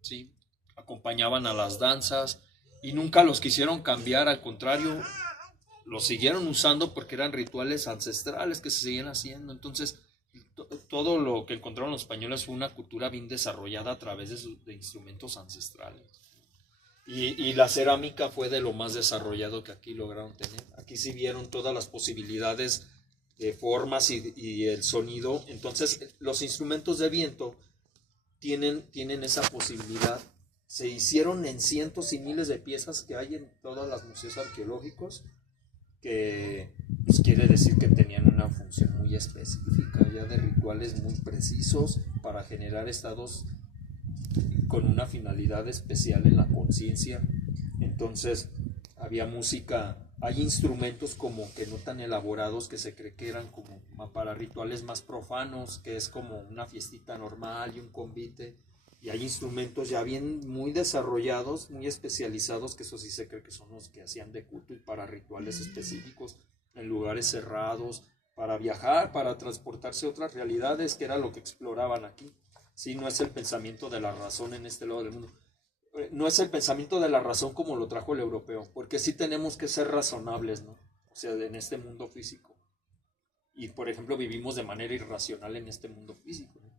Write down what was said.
sí, acompañaban a las danzas y nunca los quisieron cambiar, al contrario, los siguieron usando porque eran rituales ancestrales que se seguían haciendo. Entonces, todo lo que encontraron los españoles fue una cultura bien desarrollada a través de instrumentos ancestrales. Y la cerámica fue de lo más desarrollado que aquí lograron tener. Aquí sí vieron todas las posibilidades de formas y el sonido. Entonces, los instrumentos de viento tienen esa posibilidad. Se hicieron en cientos y miles de piezas que hay en todos los museos arqueológicos, que pues, quiere decir que tenían una función muy específica, ya de rituales muy precisos para generar estados con una finalidad especial en la conciencia. Entonces había música, hay instrumentos como que no tan elaborados que se cree que eran como para rituales más profanos, que es como una fiestita normal y un convite, y hay instrumentos ya bien muy desarrollados, muy especializados, que eso sí se cree que son los que hacían de culto y para rituales específicos en lugares cerrados, para viajar, para transportarse a otras realidades, que era lo que exploraban aquí. Sí, no es el pensamiento de la razón en este lado del mundo. No es el pensamiento de la razón como lo trajo el europeo, porque sí tenemos que ser razonables, ¿no? O sea, en este mundo físico. Y, por ejemplo, vivimos de manera irracional en este mundo físico, ¿no?